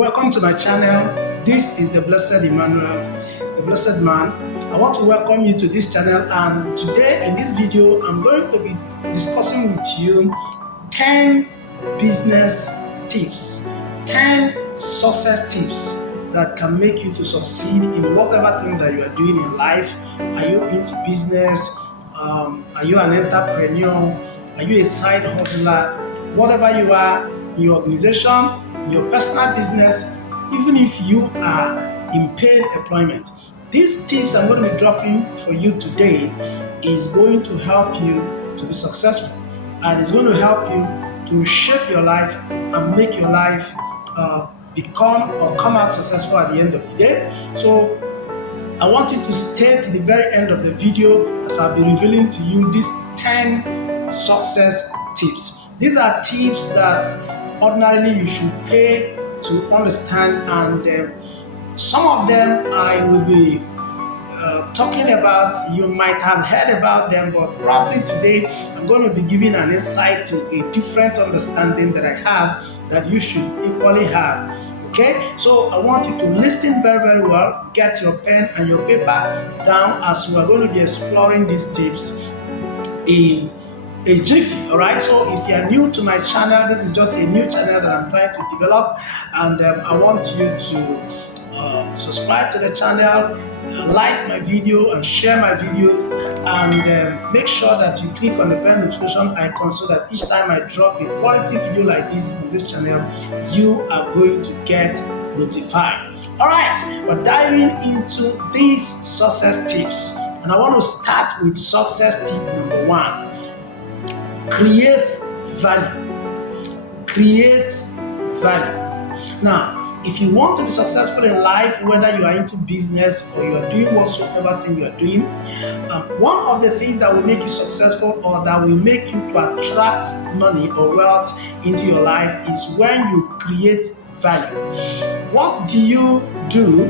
Welcome to my channel. This is the Blessed Emmanuel, the Blessed Man. I want to welcome you to this channel, and today in this video I'm going to be discussing with you 10 business tips, 10 success tips that can make you to succeed in whatever thing that you are doing in life. Are you into business? Are you an entrepreneur? Are you a side hustler? Whatever you are, in your organization, in your personal business, even if you are in paid employment, these tips I'm going to be dropping for you today is going to help you to be successful, and it's going to help you to shape your life and make your life become or come out successful at the end of the day. So I want you to stay to the very end of the video as I'll be revealing to you these 10 success tips. These are tips that ordinarily you should pay to understand, and some of them I will be talking about. You might have heard about them, but probably today I'm going to be giving an insight to a different understanding that I have that you should equally have. Okay, so I want you to listen very, very well. Get your pen and your paper down as we are going to be exploring these tips in a jiffy. All right, so if you are new to my channel, this is just a new channel that I'm trying to develop, and I want you to subscribe to the channel, like my video and share my videos, and make sure that you click on the bell notification icon so that each time I drop a quality video like this on this channel, you are going to get notified. All right, we're diving into these success tips, and I want to start with success tip number 1. Create value. Create value. Now, if you want to be successful in life, whether you are into business or you are doing whatsoever thing you are doing, one of the things that will make you successful or that will make you to attract money or wealth into your life is when you create value. What do you do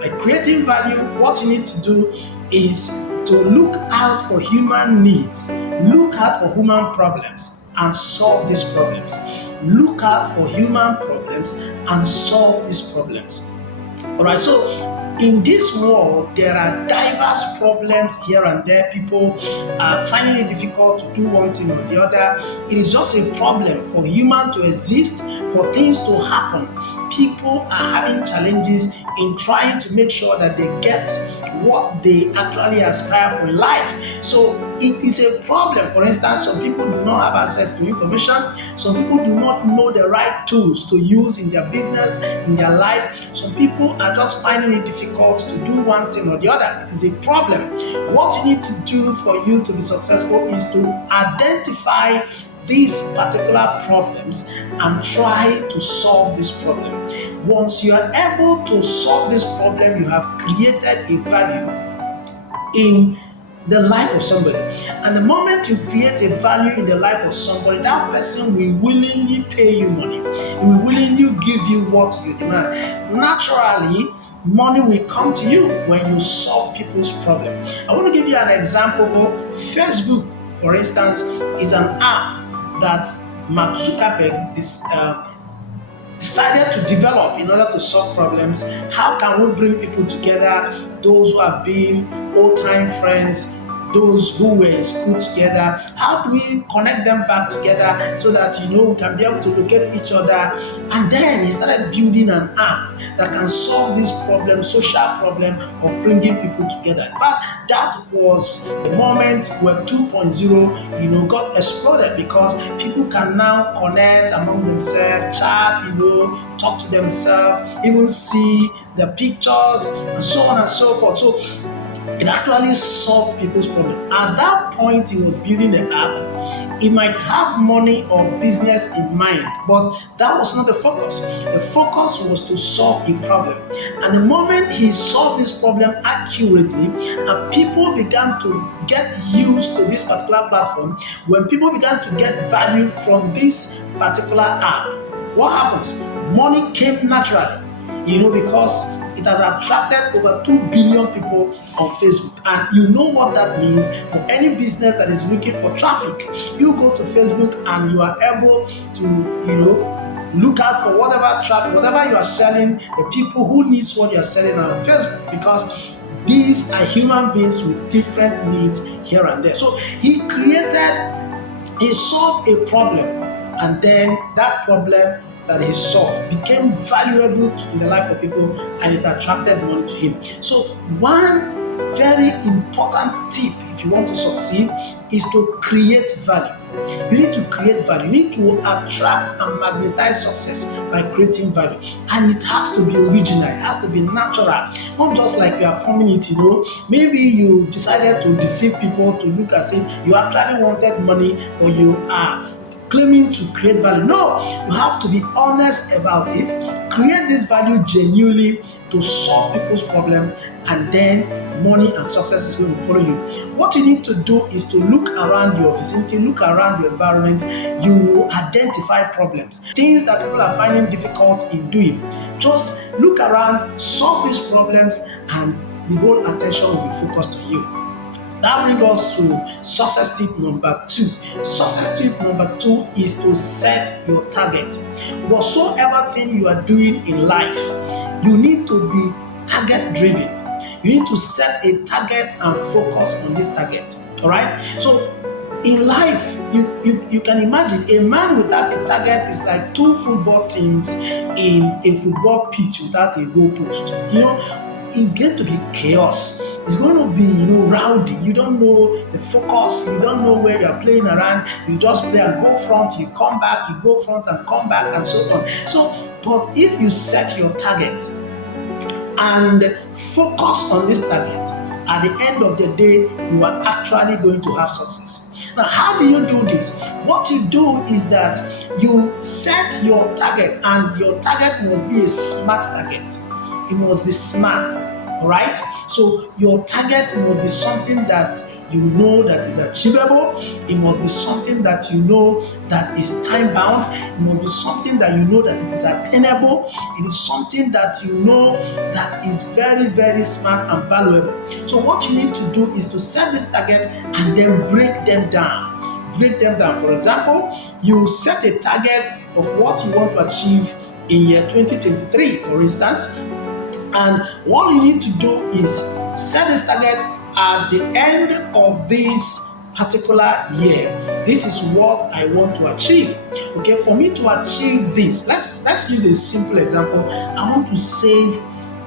by creating value? What you need to do is to look out for human needs, look out for human problems and solve these problems. Look out for human problems and solve these problems. All right, so in this world, there are diverse problems here and there. People are finding it difficult to do one thing or the other. It is just a problem for human to exist, for things to happen. People are having challenges in trying to make sure that they get what they actually aspire for in life. So it is a problem. For instance, some people do not have access to information. Some people do not know the right tools to use in their business, in their life. Some people are just finding it difficult to do one thing or the other. It is a problem. What you need to do for you to be successful is to identify these particular problems and try to solve this problem. Once you are able to solve this problem, you have created a value in the life of somebody. And the moment you create a value in the life of somebody, that person will willingly pay you money. He will willingly give you what you demand. Naturally, money will come to you when you solve people's problem. I want to give you an example. For Facebook, for instance, is an app that Mark Zuckerberg decided to develop in order to solve problems. How can we bring people together, those who have been old-time friends, those who were in school together? How do we connect them back together so that we can be able to locate each other? And then he started building an app that can solve this problem, social problem of bringing people together. In fact, that was the moment where 2.0 got exploded, because people can now connect among themselves, chat, talk to themselves, even see the pictures and so on and so forth. So it actually solved people's problem. At that point, he was building the app. He might have money or business in mind, but that was not the focus. The focus was to solve a problem. And the moment he solved this problem accurately, and people began to get used to this particular platform, when people began to get value from this particular app, what happens? Money came naturally, because it has attracted over 2 billion people on Facebook. And you know what that means for any business that is looking for traffic. You go to Facebook and you are able to, look out for whatever traffic, whatever you are selling, the people who needs what you are selling on Facebook, because these are human beings with different needs here and there. So he solved a problem, and then that problem that he solved became valuable in the life of people, and it attracted money to him. So one very important tip if you want to succeed is to create value. You need to create value. You need to attract and magnetize success by creating value. And it has to be original. It has to be natural. Not just like you are forming it, Maybe you decided to deceive people to look as if you actually wanted money, but you are claiming to create value. No, you have to be honest about it. Create this value genuinely to solve people's problem, and then money and success is going to follow you. What you need to do is to look around your vicinity, look around your environment. You will identify problems, things that people are finding difficult in doing. Just look around, solve these problems, and the whole attention will be focused on you. That brings us to success tip number 2. Success tip number 2 is to set your target. Whatsoever thing you are doing in life, you need to be target driven. You need to set a target and focus on this target. All right? So in life, you can imagine a man without a target is like 2 football teams in a football pitch without a goalpost. It's going to be chaos. It's going to be, rowdy. You don't know the focus. You don't know where you're playing around. You just play and go front, you come back, you go front and come back, and so on. But if you set your target and focus on this target, at the end of the day, you are actually going to have success. Now, how do you do this? What you do is that you set your target, and your target must be a smart target. It must be smart, all right? So your target must be something that you know that is achievable. It must be something that you know that is time bound. It must be something that you know that it is attainable. It is something that you know that is very, very smart and valuable. So what you need to do is to set this target and then break them down. Break them down. For example, you set a target of what you want to achieve in year 2023, for instance. And what you need to do is set this target at the end of this particular year. This is what I want to achieve. Okay, for me to achieve this, let's use a simple example. I want to save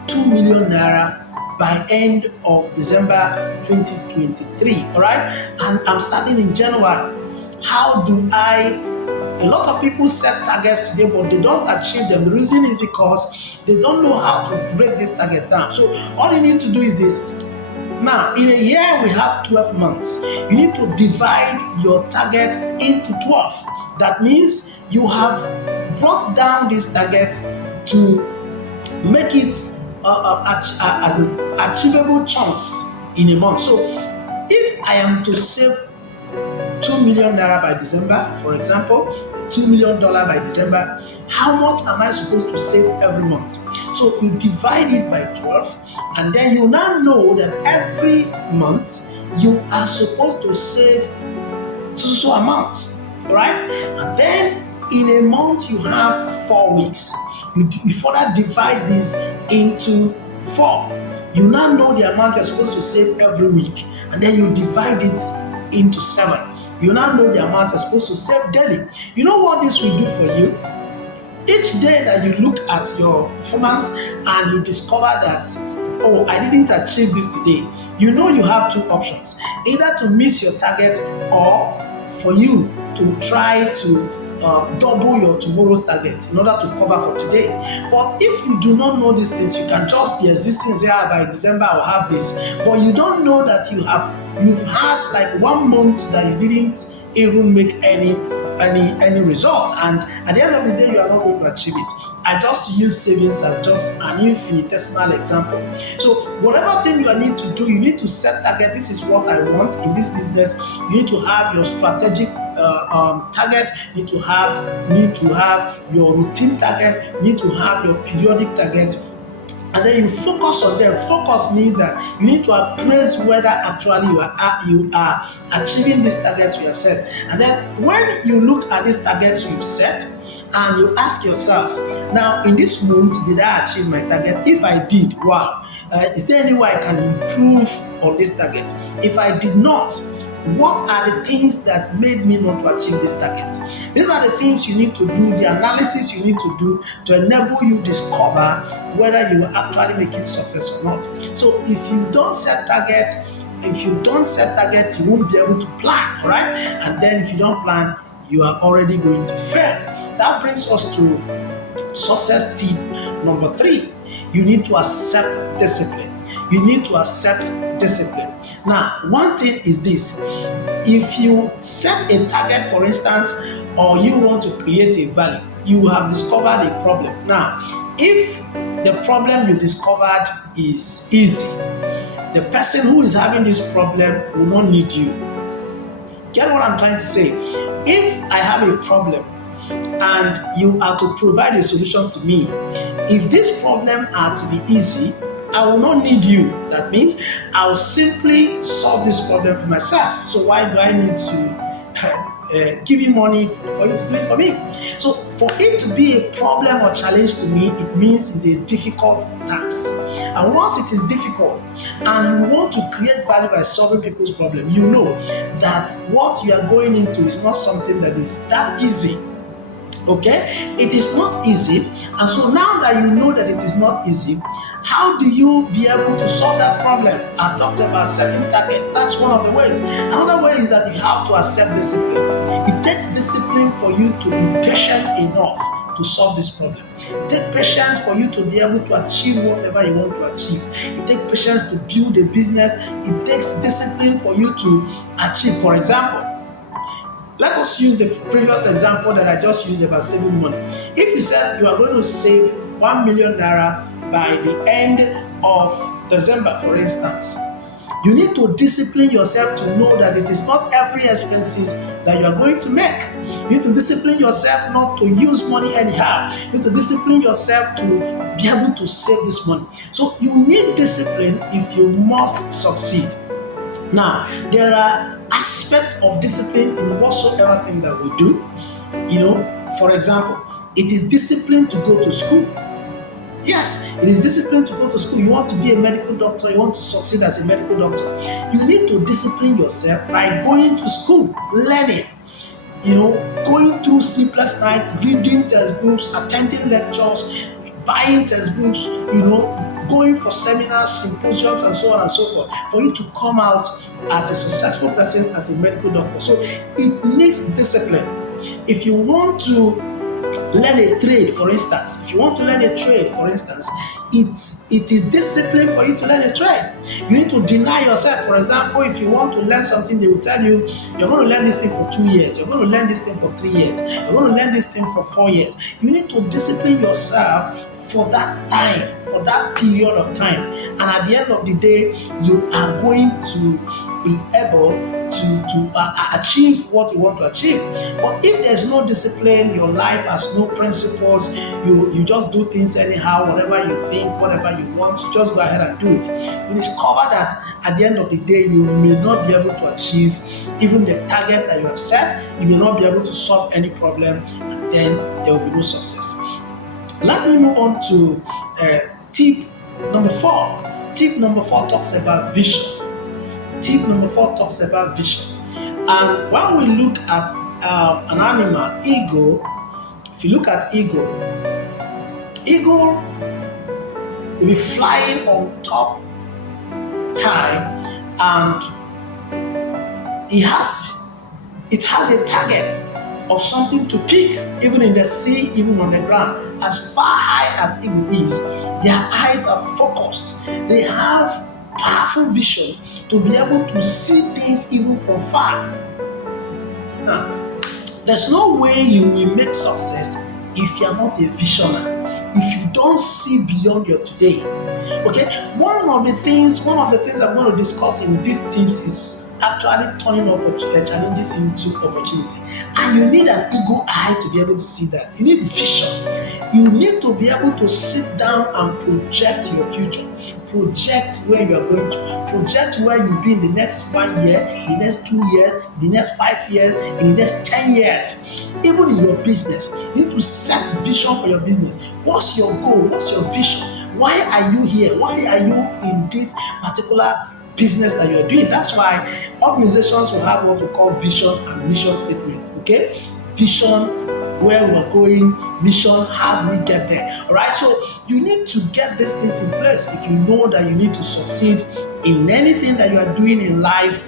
2 million naira by end of December 2023. All right, and I'm starting in January. How do a lot of people set targets today, but they don't achieve them. The reason is because they don't know how to break this target down. So all you need to do is this. Now, in a year, we have 12 months. You need to divide your target into 12. That means you have brought down this target to make it as achievable chunks in a month. So if I am to save 2 million naira by December, for example, $2 million by December, how much am I supposed to save every month? So you divide it by 12, and then you now know that every month you are supposed to save so amount, right? And then in a month you have 4 weeks. You further divide this into 4. You now know the amount you're supposed to save every week, and then you divide it into 7. You now know the amount you're supposed to save daily. You know what this will do for you? Each day that you look at your performance and you discover that, oh, I didn't achieve this today, you know you have 2 options. Either to miss your target, or for you to try to double your tomorrow's target in order to cover for today. But if you do not know these things, you can just be existing and say, by December I'll have this. But you don't know that you've had like 1 month that you didn't even make any result, and at the end of the day you are not going to achieve it. I just use savings as just an infinitesimal example. So whatever thing you need to do, you need to set target. This is what I want in this business. You need to have your strategic target. You need to have your routine target. You need to have your periodic target. And then you focus on them. Focus means that you need to appraise whether actually you are achieving these targets you have set. And then when you look at these targets you've set, and you ask yourself, now in this month, did I achieve my target? If I did, wow. Is there any way I can improve on this target? If I did not, what are the things that made me not to achieve this target? These are the things you need to do, the analysis you need to do to enable you discover whether you are actually making success or not. So if you don't set target, you won't be able to plan, right? And then if you don't plan, you are already going to fail. That brings us to success tip number 3. You need to accept discipline. You need to accept discipline. Now, one thing is this. If you set a target, for instance, or you want to create a value, you have discovered a problem. Now, if the problem you discovered is easy, the person who is having this problem will not need you. Get what I'm trying to say? If I have a problem and you are to provide a solution to me, if this problem are to be easy, I will not need you. That means I'll simply solve this problem for myself. So why do I need to give you money for you to do it for me? So for it to be a problem or challenge to me, it means it's a difficult task. And once it is difficult and you want to create value by solving people's problem, you know that what you are going into is not something that is that easy. Okay? It is not easy. And so now that you know that it is not easy, how do you be able to solve that problem? I've talked about setting target. That's one of the ways. Another way is that you have to accept discipline. It takes discipline for you to be patient enough to solve this problem. It takes patience for you to be able to achieve whatever you want to achieve. It takes patience to build a business. It takes discipline for you to achieve. For example, let us use the previous example that I just used about saving money. If you said you are going to save 1 million naira by the end of December, for instance, you need to discipline yourself to know that it is not every expenses that you are going to make. You need to discipline yourself not to use money anyhow. You need to discipline yourself to be able to save this money. So you need discipline if you must succeed. Now, there are aspects of discipline in whatsoever thing that we do. For example, it is discipline to go to school. Yes, it is discipline to go to school. You want to be a medical doctor, you want to succeed as a medical doctor. You need to discipline yourself by going to school, learning, going through sleepless nights, reading textbooks, attending lectures, buying textbooks, going for seminars, symposiums, and so on and so forth, for you to come out as a successful person, as a medical doctor. So it needs discipline. If you want to learn a trade, for instance, it is discipline for you to learn a trade. You need to deny yourself. For example, if you want to learn something, they will tell you, you're going to learn this thing for 2 years, you're going to learn this thing for 3 years, you're going to learn this thing for 4 years. You need to discipline yourself for that time, for that period of time. And at the end of the day, you are going to be able to achieve what you want to achieve. But if there's no discipline, your life has no principles, you just do things anyhow, whatever you think, whatever you want, you just go ahead and do it. You discover that at the end of the day, you may not be able to achieve even the target that you have set. You may not be able to solve any problem, and then there will be no success. Let me move on to tip number 4. Tip number 4 talks about vision. Tip number 4 talks about vision. And when we look at an animal, eagle, if you look at eagle will be flying on top high, and it has a target of something to pick, even in the sea, even on the ground. As far high as eagle is, their eyes are focused. They have powerful vision to be able to see things even from far. Now, there's no way you will make success if you are not a visionary, if you don't see beyond your today. Okay, one of the things I'm going to discuss in these tips is actually turning challenges into opportunity. And you need an eagle eye to be able to see that. You need vision. You need to be able to sit down and project your future. Project where you are going to. Project where you'll be in the next 1 year, in the next 2 years, in the next 5 years, in the next 10 years. Even in your business, you need to set vision for your business. What's your goal? What's your vision? Why are you here? Why are you in this particular business that you're doing? That's why organizations will have what we call vision and mission statements. Okay, vision, where we're going, mission, how do we get there? All right, so you need to get these things in place if you know that you need to succeed in anything that you are doing in life.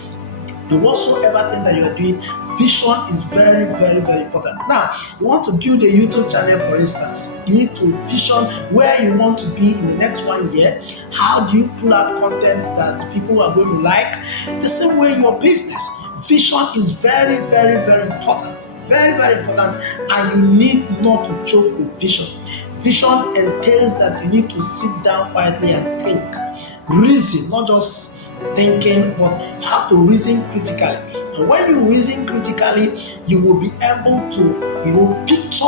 The whatsoever thing that you're doing, vision is very, very, very important. Now, you want to build a YouTube channel, for instance. You need to vision where you want to be in the next 1 year. How do you pull out content that people are going to like? The same way in your business. Vision is very, very, very important. Very, very important. And you need not to joke with vision. Vision entails that you need to sit down quietly and think. Reason, not just thinking, but you have to reason critically. And when you reason critically, you will be able to, picture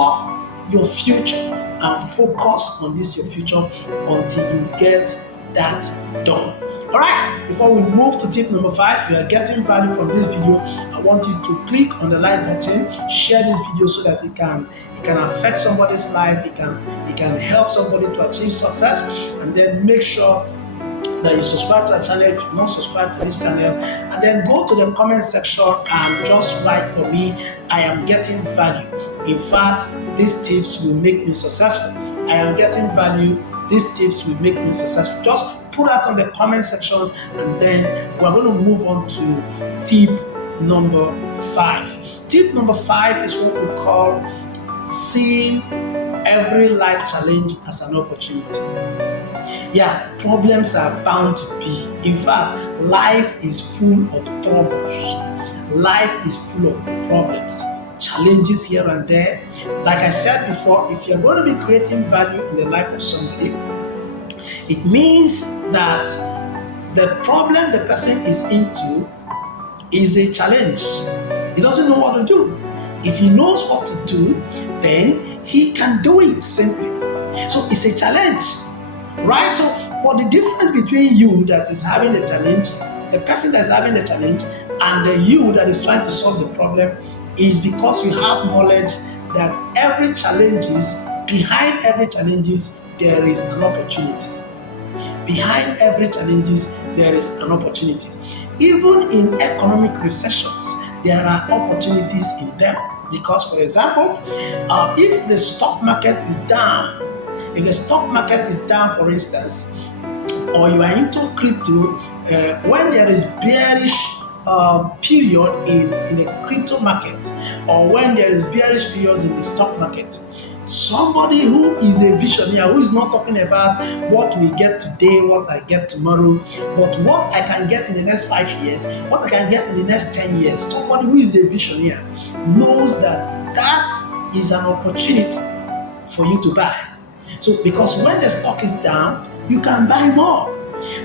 your future and focus on this your future until you get that done. All right, before we move to tip number 5, if you are getting value from this video, I want you to click on the like button, share this video so that it can affect somebody's life, it can help somebody to achieve success, and then make sure that you subscribe to the channel if you've not subscribed to this channel, and then go to the comment section and just write for me, I am getting value. In fact, these tips will make me successful. I am getting value. These tips will make me successful. Just put that on the comment sections, and then we're going to move on to tip number 5. Tip number 5 is what we call seeing every life challenge as an opportunity. Yeah, problems are bound to be. In fact, life is full of troubles. Life is full of problems, challenges here and there. Like I said before, if you're going to be creating value in the life of somebody, it means that the problem the person is into is a challenge. He doesn't know what to do. If he knows what to do, then he can do it simply. So it's a challenge. Right? So, but the difference between you that is having the challenge, the person that is having the challenge, and the you that is trying to solve the problem is because you have knowledge that behind every challenges, there is an opportunity. Behind every challenges, there is an opportunity. Even in economic recessions, there are opportunities in them. Because, for example, if the stock market is down, for instance, or you are into crypto, when there is bearish period in the crypto market, or when there is bearish periods in the stock market, somebody who is a visionary, who is not talking about what we get today, what I get tomorrow, but what I can get in the next 5 years, what I can get in the next 10 years, somebody who is a visionary knows that is an opportunity for you to buy. So, because when the stock is down, you can buy more.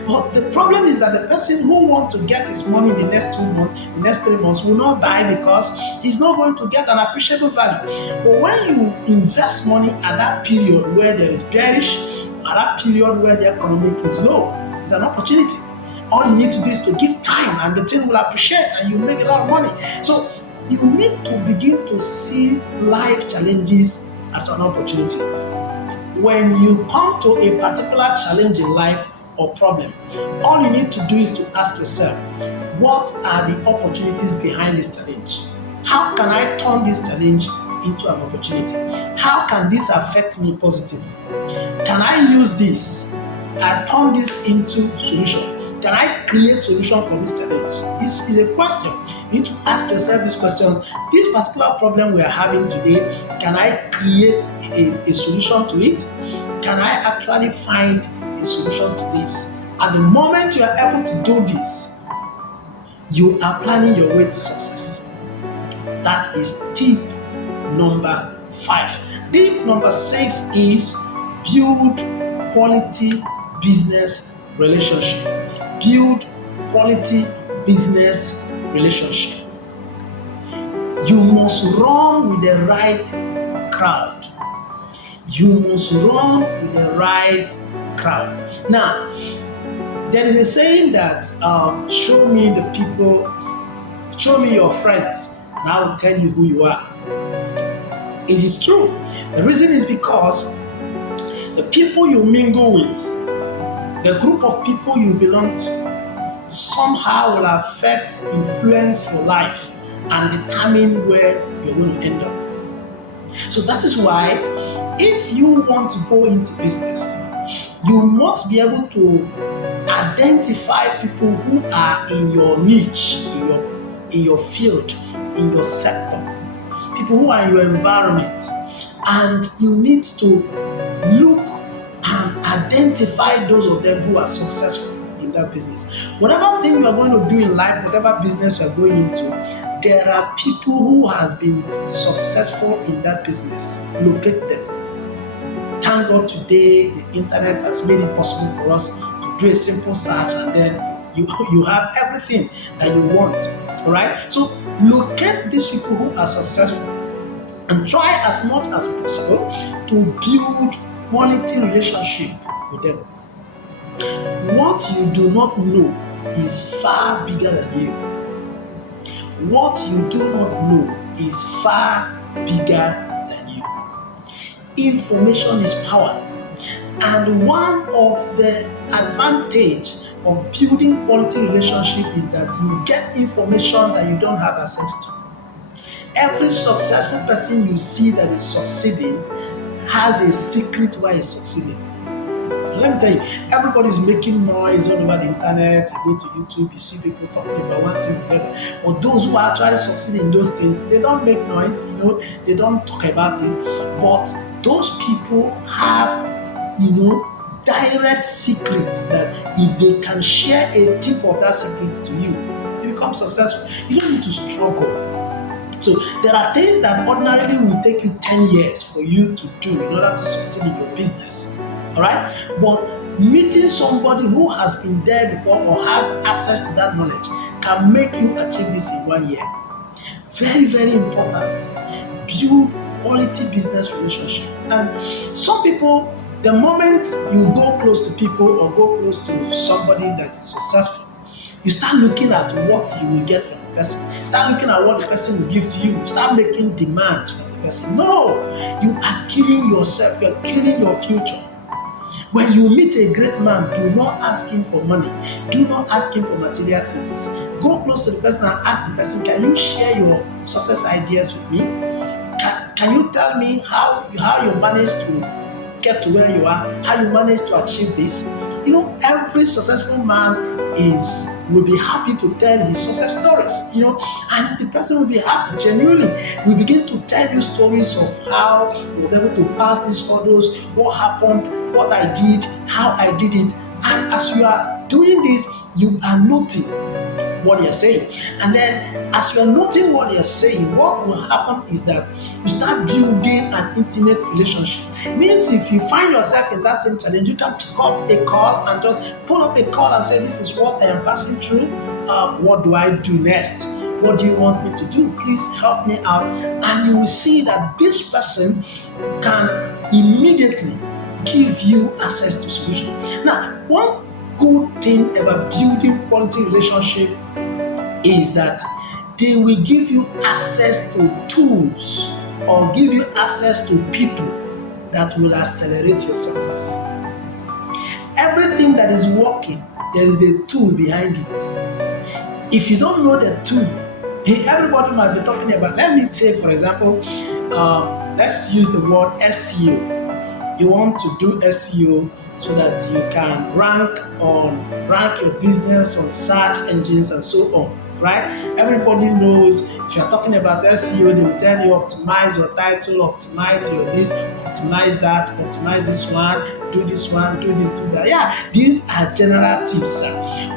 But the problem is that the person who wants to get his money in the next 2 months, the next 3 months, will not buy because he's not going to get an appreciable value. But when you invest money at that period where there is bearish, at that period where the economic is low, it's an opportunity. All you need to do is to give time, and the thing will appreciate, and you make a lot of money. So you need to begin to see life challenges as an opportunity. When you come to a particular challenge in life or problem, all you need to do is to ask yourself, what are the opportunities behind this challenge? How can I turn this challenge into an opportunity? How can this affect me positively? Can I use this and turn this into solution? Can I create solution for this challenge? This is a question. You need to ask yourself these questions. This particular problem we are having today, can I create a solution to it? Can I actually find a solution to this? And the moment you are able to do this, you are planning your way to success. That is tip number 5. Tip number 6 is build quality business relationship. Build quality business relationship. You must run with the right crowd. You must run with the right crowd. Now, there is a saying that show me the people, show me your friends, and I will tell you who you are. It is true. The reason is because the people you mingle with, the group of people you belong to, somehow will affect, influence your life, and determine where you're going to end up. So that is why, if you want to go into business, you must be able to identify people who are in your niche, in your field, in your sector, people who are in your environment, and you need to look and identify those of them who are successful in that business. Whatever thing you are going to do in life, whatever business you are going into, there are people who has been successful in that business. Locate them. Thank God today the internet has made it possible for us to do a simple search, and then you have everything that you want. All right. So locate these people who are successful and try as much as possible to build quality relationship with them. What you do not know is far bigger than you. What you do not know is far bigger than you. Information is power. And one of the advantage of building quality relationship is that you get information that you don't have access to. Every successful person you see that is succeeding has a secret why he's succeeding. Let me tell you, everybody is making noise all over the internet. You go to YouTube, you see people talking about one thing or the other. But those who are actually succeeding in those things, they don't make noise, they don't talk about it. But those people have, direct secrets that if they can share a tip of that secret to you, you become successful. You don't need to struggle. So there are things that ordinarily will take you 10 years for you to do in order to succeed in your business. All right? But meeting somebody who has been there before or has access to that knowledge can make you achieve this in 1 year. Very, very important. Build quality business relationship. And some people, the moment you go close to people or go close to somebody that is successful, you start looking at what you will get from the person. Start looking at what the person will give to you. Start making demands from the person. No, you are killing yourself. You are killing your future. When you meet a great man, do not ask him for money. Do not ask him for material things. Go close to the person and ask the person, can you share your success ideas with me? Can you tell me how you managed to get to where you are, how you managed to achieve this? Every successful man will be happy to tell his success stories, and the person will be happy, genuinely. We begin to tell you stories of how he was able to pass these hurdles, what happened, what I did, how I did it. And as you are doing this, you are noting what you're saying. And then as you're noting what you're saying, what will happen is that you start building an intimate relationship. It means if you find yourself in that same challenge, you can pick up a call and just put up a call and say, this is what I am passing through. What do I do next? What do you want me to do? Please help me out. And you will see that this person can immediately give you access to solution. Now, one good thing about building quality relationship is that they will give you access to tools or give you access to people that will accelerate your success. Everything that is working, there is a tool behind it. If you don't know the tool, everybody might be talking about, let me say, for example, let's use the word SEO. You want to do SEO so that you can rank your business on search engines and so on, right? Everybody knows if you're talking about SEO, they will tell you optimize your title, optimize your this, optimize that, optimize this one, do this, do that. Yeah, these are general tips,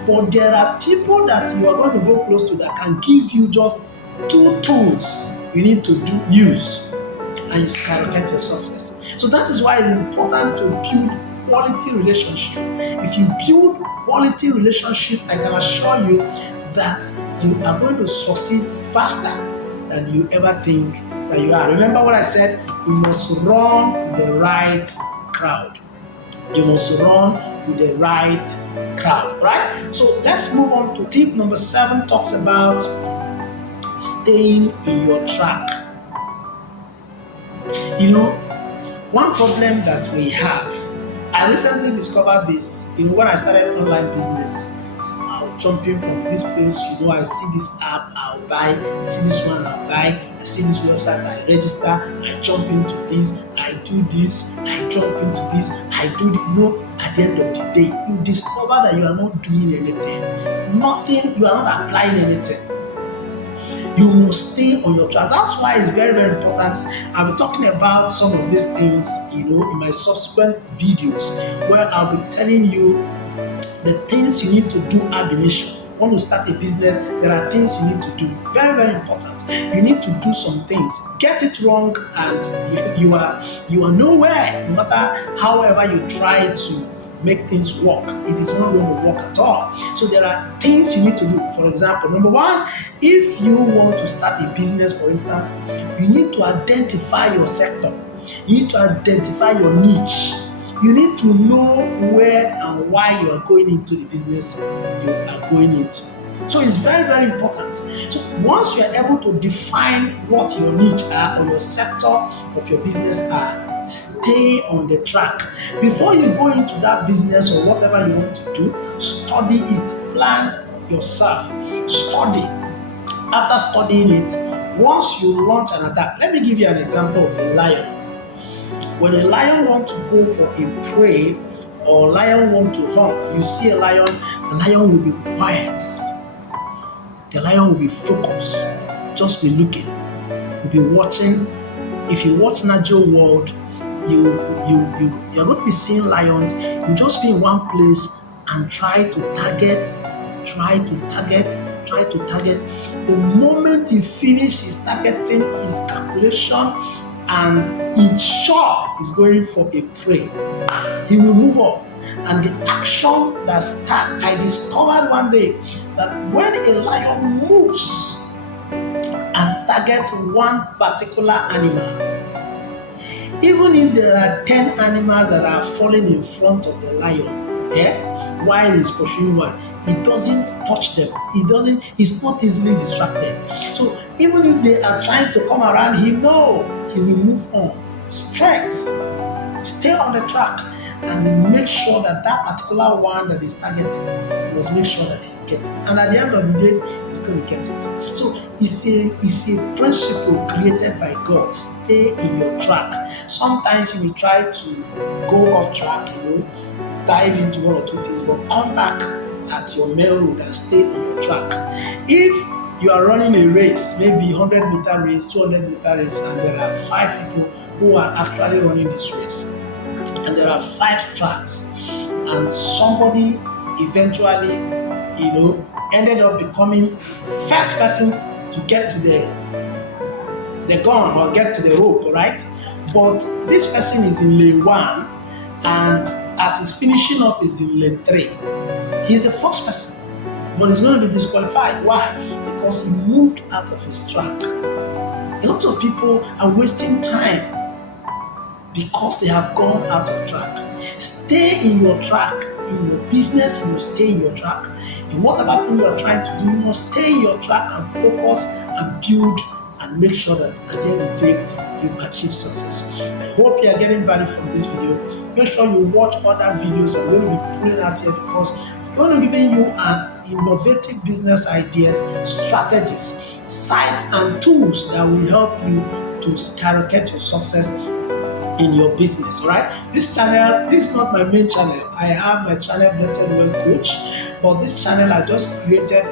but there are people that you are going to go close to that can give you just 2 tools you need to use, and you skyrocket your success. So that is why it's important to build quality relationship. If you build quality relationship, I can assure you that you are going to succeed faster than you ever think that you are. Remember what I said? You must run the right crowd. You must run with the right crowd, right? So let's move on to tip number 7. Talks about staying in your track. You know, one problem that we have, I recently discovered this, when I started online business. I'll jump in from this place, I see this app, I'll buy, I see this one, I'll buy, I see this website, I register, I jump into this, I do this, I jump into this, I do this. At the end of the day, you discover that you are not doing anything. Nothing, you are not applying anything. You must stay on your track. That's why it's very, very important. I'll be talking about some of these things, in my subsequent videos, where I'll be telling you the things you need to do ab initio. Want to start a business, there are things you need to do. Very, very important. You need to do some things. Get it wrong and you are nowhere. No matter however you try to make things work, it is not going to work at all. So there are things you need to do. For example, number 1, if you want to start a business, for instance, you need to identify your sector. You need to identify your niche. You need to know where and why you are going into the business you are going into. So it's very, very important. So once you are able to define what your niche are or your sector of your business are, stay on the track. Before you go into that business or whatever you want to do, study it, plan yourself, study. After studying it, once you launch and adapt, let me give you an example of a lion. When a lion wants to go for a prey or lion wants to hunt, you see a lion, the lion will be quiet. The lion will be focused, just be looking, you'll be watching. If you watch natural world, you're going to be seeing lions. You just be in one place and try to target. The moment he finishes his targeting, his calculation, and each shot is going for a prey, he will move up. And the action that starts, I discovered one day that when a lion moves and targets one particular animal, even if there are 10 animals that are falling in front of the lion, while he's pursuing one, he doesn't touch them. He's not easily distracted. So even if they are trying to come around him, no, he will move on. Straight. Stay on the track and make sure that particular one that is targeting, he must make sure that he gets it. And at the end of the day, he's going to get it. So it's a principle created by God. Stay in your track. Sometimes you will try to go off track, dive into one or two things, but come back at your main road and stay on your track. If you are running a race, maybe 100-meter race, 200-meter race, and there are 5 people who are actually running this race, and there are 5 tracks, and somebody eventually, ended up becoming first person to get to the gun or get to the rope, right? But this person is in lane 1, and as he's finishing up, is in lane 3. He's the first person, but he's going to be disqualified. Why? Because he moved out of his track. A lot of people are wasting time because they have gone out of track. Stay in your track. In your business, you must stay in your track. In whatever thing you are trying to do, you must stay in your track and focus and build and make sure that at the end of the day, you achieve success. I hope you are getting value from this video. Make sure you watch other videos I'm going to be pulling out here, because I'm going to be giving you an innovative business ideas, strategies, sites and tools that will help you to skyrocket your success in your business, right? This channel, this is not my main channel. I have my channel, Blessed Emmanuel Coach, but this channel I just created,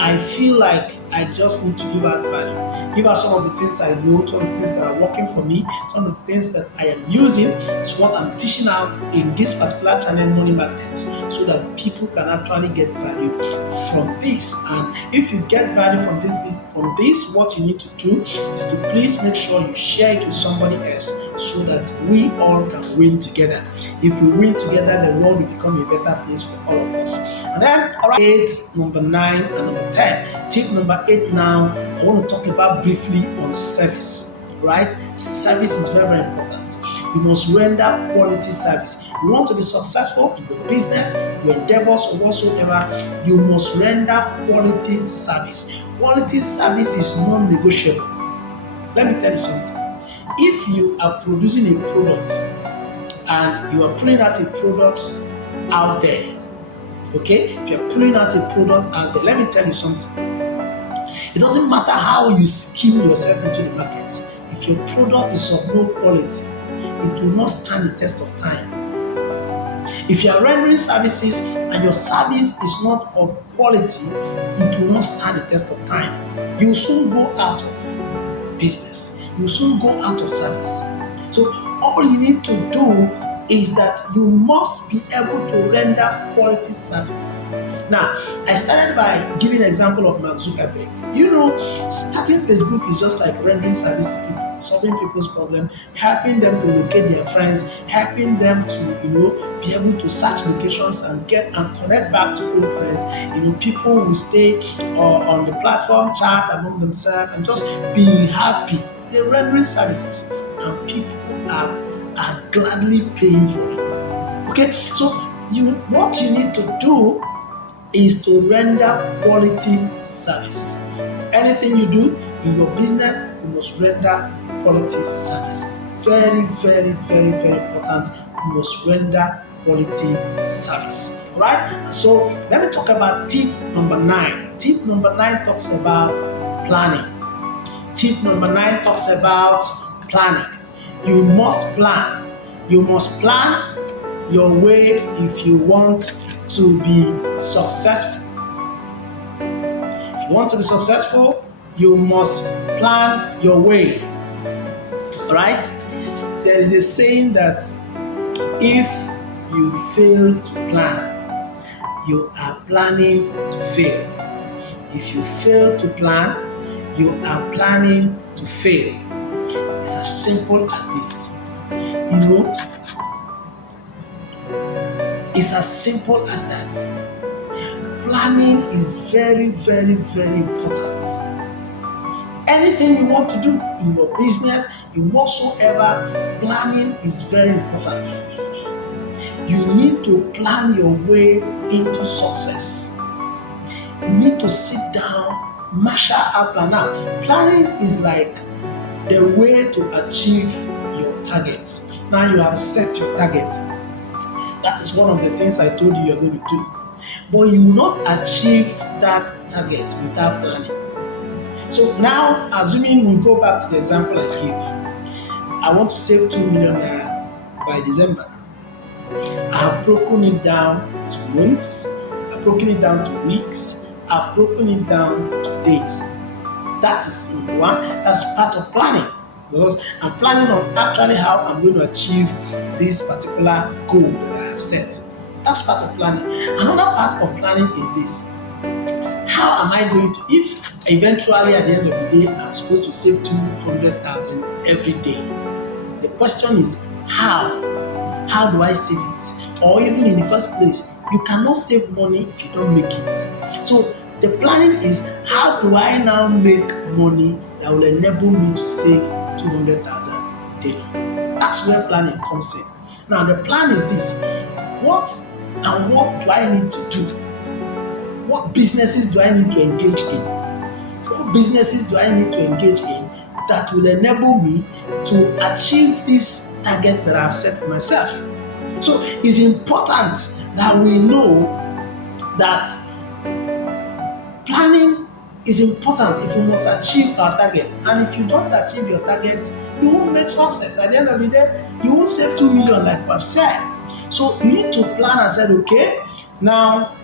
I feel like I just need to give out value. Give out some of the things I know, some of the things that are working for me, some of the things that I am using. It's what I'm teaching out in this particular channel, Money Magnets, so that people can actually get value from this. And if you get value from this, what you need to do is to please make sure you share it with somebody else, so that we all can win together. If we win together, the world will become a better place for all of us. And then, all right, 8, number 9, and number 10. Tip number 8 now, I want to talk about briefly on service. Right? Service is very, very important. You must render quality service. You want to be successful in your business, your endeavors, or whatsoever, you must render quality service. Quality service is non-negotiable. Let me tell you something. If you are producing a product and you are pulling out a product out there, okay? If you're pulling out a product out there, let me tell you something. It doesn't matter how you scheme yourself into the market. If your product is of no quality, it will not stand the test of time. If you are rendering services and your service is not of quality, it will not stand the test of time. You will soon go out of business. You will soon go out of service. So all you need to do is that you must be able to render quality service. Now, I started by giving an example of Mark Zuckerberg. You know, starting Facebook is just like rendering service to people, solving people's problem, helping them to locate their friends, helping them to, be able to search locations and get and connect back to old friends. People will stay on the platform, chat among themselves, and just being happy. They're rendering services, and people are gladly paying for it. Okay, so what you need to do is to render quality service. Anything you do in your business, you must render quality service. Very, very, very, very important. You must render quality service. All right? So let me talk about tip number 9. Tip number 9 talks about planning. Tip number 9 talks about planning. You must plan. You must plan your way if you want to be successful. If you want to be successful, you must plan your way. Right? There is a saying that if you fail to plan, you are planning to fail. If you fail to plan, you are planning to fail. It's as simple as this. It's as simple as that. Planning is very, very, very important. Anything you want to do in your business, in whatsoever, planning is very important. You need to plan your way into success. You need to sit down, marshal out plan. Now, planning is like the way to achieve your targets. Now you have set your target. That is one of the things I told you you're going to do. But you will not achieve that target without planning. So now, assuming we go back to the example I gave, I want to save 2 million naira by December. I have broken it down to months, I've broken it down to weeks, I've broken it down to days. That is number one. That's part of planning. Because I'm planning on actually how I'm going to achieve this particular goal that I have set. That's part of planning. Another part of planning is this. How am I going to, if eventually at the end of the day, I'm supposed to save 200,000 every day? The question is, how? How do I save it? Or even in the first place, you cannot save money if you don't make it. So the planning is, how do I now make money that will enable me to save 200,000 daily? That's where planning comes in. Now the plan is this. What do I need to do? What businesses do I need to engage in? What businesses do I need to engage in that will enable me to achieve this target that I've set for myself? So it's important that we know that planning is important if you must achieve our target. And if you don't achieve your target, you won't make success. At the end of the day, you won't save 2 million like I've said. So you need to plan and say, okay, now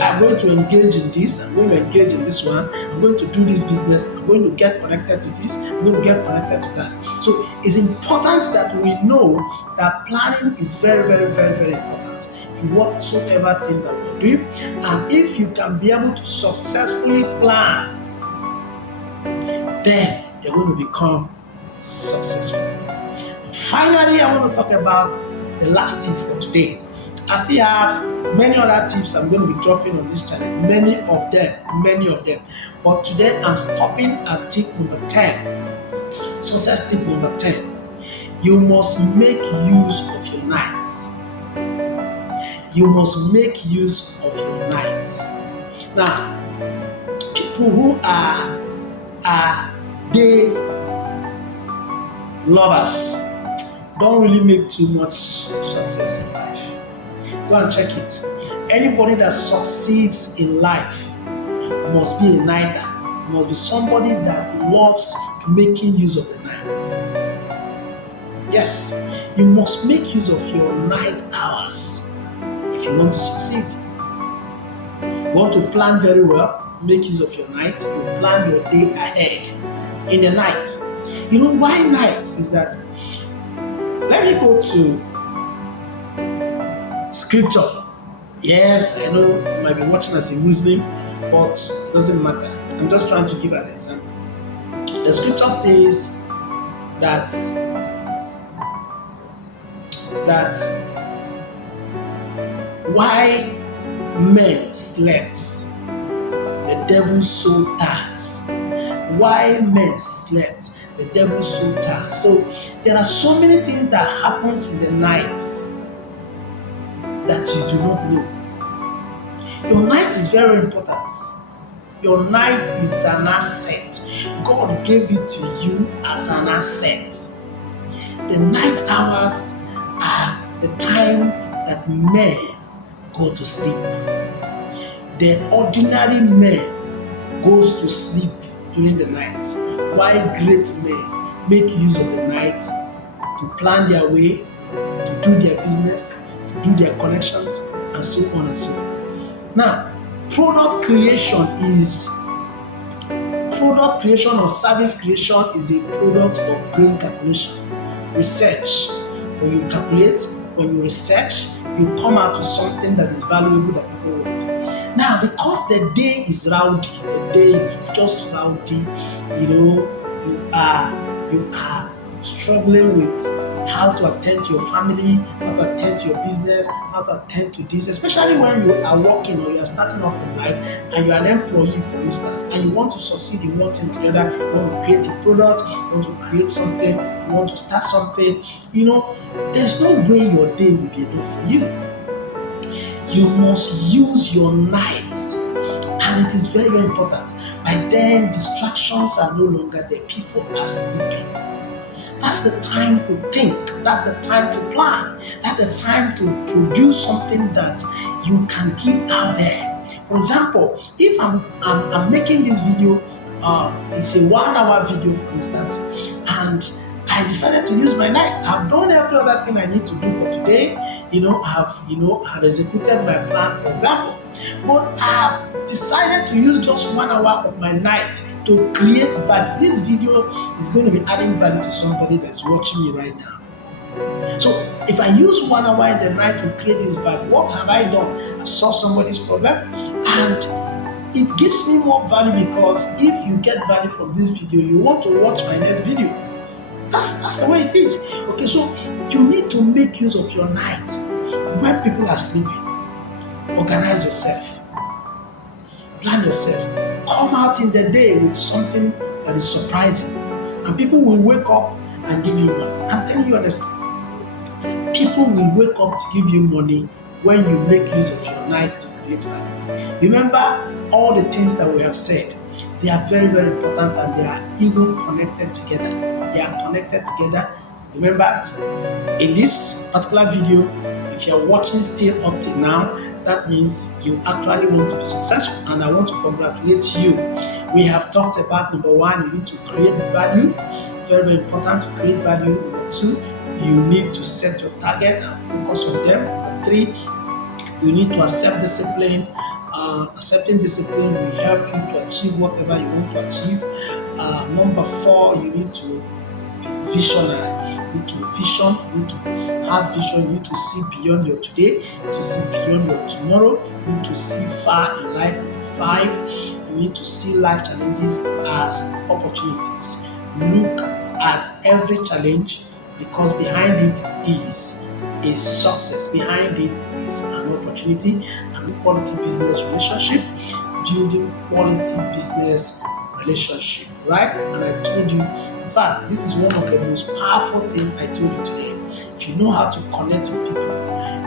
I'm going to engage in this, I'm going to engage in this one, I'm going to do this business, I'm going to get connected to this, I'm going to get connected to that. So it's important that we know that planning is very, very, very, very important in whatsoever thing that we're doing. And if you can be able to successfully plan, then you're going to become successful. And finally, I want to talk about the last tip for today. I still have many other tips I'm going to be dropping on this channel, many of them. But today I'm stopping at tip number 10. Success tip number 10. You must make use of your nights. You must make use of your nights. Now, people who are day lovers don't really make too much success in life. Go and check it. Anybody that succeeds in life must be a nighter. Must be somebody that loves making use of the night. Yes, you must make use of your night hours if you want to succeed. You want to plan very well, make use of your night. You plan your day ahead in the night. You know why night is that? Let me go to scripture. Yes, I know you might be watching as a Muslim, but it doesn't matter. I'm just trying to give an example. The scripture says that why men slept, the devil so task. Why men slept, the devil so task. So there are so many things that happens in the night that you do not know. Your night is very important. Your night is an asset. God gave it to you as an asset. The night hours are the time that men go to sleep. The ordinary man goes to sleep during the night, while great men make use of the night to plan their way, to do their business, to do their connections, and so on and so on. Now, product creation or service creation is a product of brain calculation, research. When you calculate, when you research, you come out with something that is valuable that people want. Now, because the day is rowdy, the day is just rowdy, you are struggling with how to attend to your family, how to attend to your business, how to attend to this, especially when you are working or you are starting off in life and you are an employee, for instance, and you want to succeed in one thing or the other. You want to create a product, you want to create something, you want to start something. There's no way your day will be enough for you. You must use your nights, and it is very, very important. By then, distractions are no longer there. People are sleeping. That's the time to think. That's the time to plan. That's the time to produce something that you can give out there. For example, if I'm making this video, it's a 1 hour video, for instance, and I decided to use my night. I've done every other thing I need to do for today. I've executed my plan, for example. But I've decided to use just 1 hour of my night to create value. This video is going to be adding value to somebody that's watching me right now. So if I use 1 hour in the night to create this value, what have I done? I've solved somebody's problem, and it gives me more value, because if you get value from this video, you want to watch my next video. That's the way it is. Okay, so you need to make use of your night when people are sleeping. Organize yourself. Plan yourself. Come out in the day with something that is surprising, and people will wake up and give you money. I'm telling you honestly. People will wake up to give you money when you make use of your night to create value. Remember all the things that we have said. They are very, very important, and they are even connected together. They are connected together. Remember, in this particular video, if you are watching still up till now, that means you actually want to be successful, and I want to congratulate you. We have talked about number 1, you need to create value. Very, very important to create value. Number 2, you need to set your target and focus on them. Number 3, you need to accept discipline. Accepting discipline will help you to achieve whatever you want to achieve. Number 4, you need to be visionary. You need to vision. You need to have vision. You need to see beyond your today. You need to see beyond your tomorrow. You need to see far in life. Number 5, you need to see life challenges as opportunities. Look at every challenge, because behind it is is success. Behind it is an opportunity, and quality business relationship, building quality business relationship, right? And I told you, in fact, this is one of the most powerful things I told you today. If you know how to connect with people,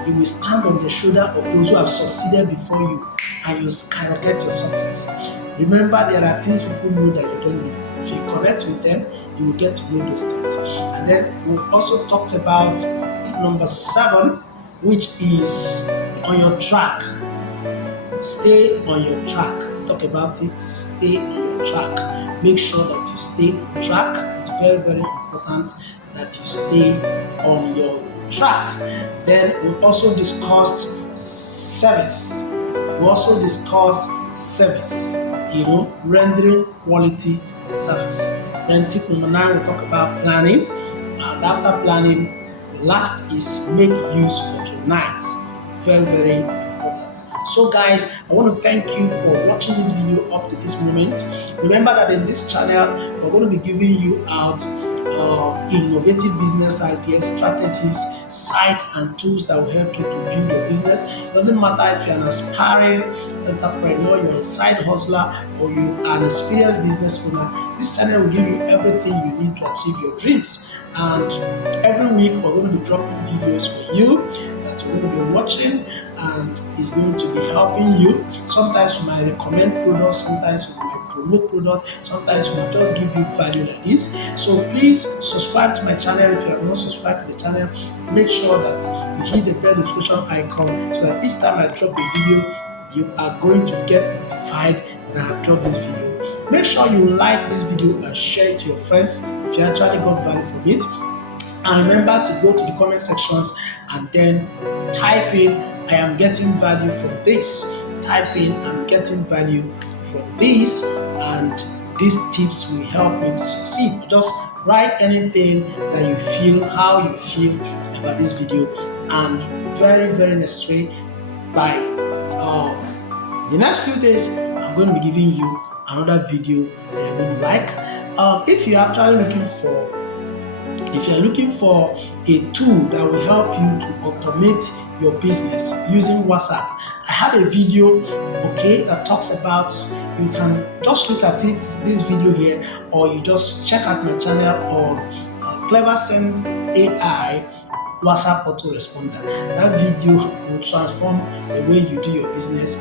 you will stand on the shoulder of those who have succeeded before you, and you skyrocket your success. Remember, there are things people know that you don't know. If you connect with them, you will get to know those things. And then we also talked about number 7, which is on your track. Stay on your track. We talk about it. Stay on your track. Make sure that you stay on track. It's very, very important that you stay on your track. Then we also discussed service. We also discussed service, rendering quality service. Then tip number 9, we talk about planning. And after planning, the last is make use of your night. Very, very important. So guys, I want to thank you for watching this video up to this moment. Remember that in this channel, we're going to be giving you out innovative business ideas, strategies, sites, and tools that will help you to build your business. It doesn't matter if you're an aspiring entrepreneur, you're a side hustler, or you are an experienced business owner. This channel will give you everything you need to achieve your dreams. And every week, we're going to be dropping videos for you that you're going to be watching, and is going to be helping you. Sometimes we might recommend products, sometimes we might promote product, sometimes we might just give you value like this. So please subscribe to my channel. If you have not subscribed to the channel, make sure that you hit the bell notification icon so that each time I drop a video, you are going to get notified that I have dropped this video. Make sure you like this video and share it to your friends if you actually got value from it. And remember to go to the comment sections and then type in, I am getting value from this. Type in, I'm getting value from this, and these tips will help me to succeed. Just write anything that you feel, how you feel about this video, and very, very necessary, by the next few days, I'm going to be giving you another video that you're going to like. If you're actually looking for a tool that will help you to automate your business using WhatsApp, I have a video, that talks about, you can just look at it, this video here, or you just check out my channel on Clever Send AI WhatsApp autoresponder. That video will transform the way you do your business.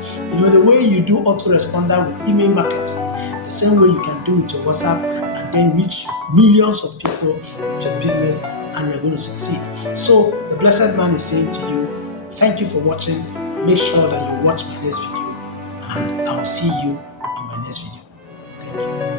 The way you do autoresponder with email marketing, the same way you can do it with your WhatsApp, and then reach millions of people with your business, and you're going to succeed. So the Blessed Man is saying to you, thank you for watching. Make sure that you watch my next video, and I will see you in my next video. Thank you.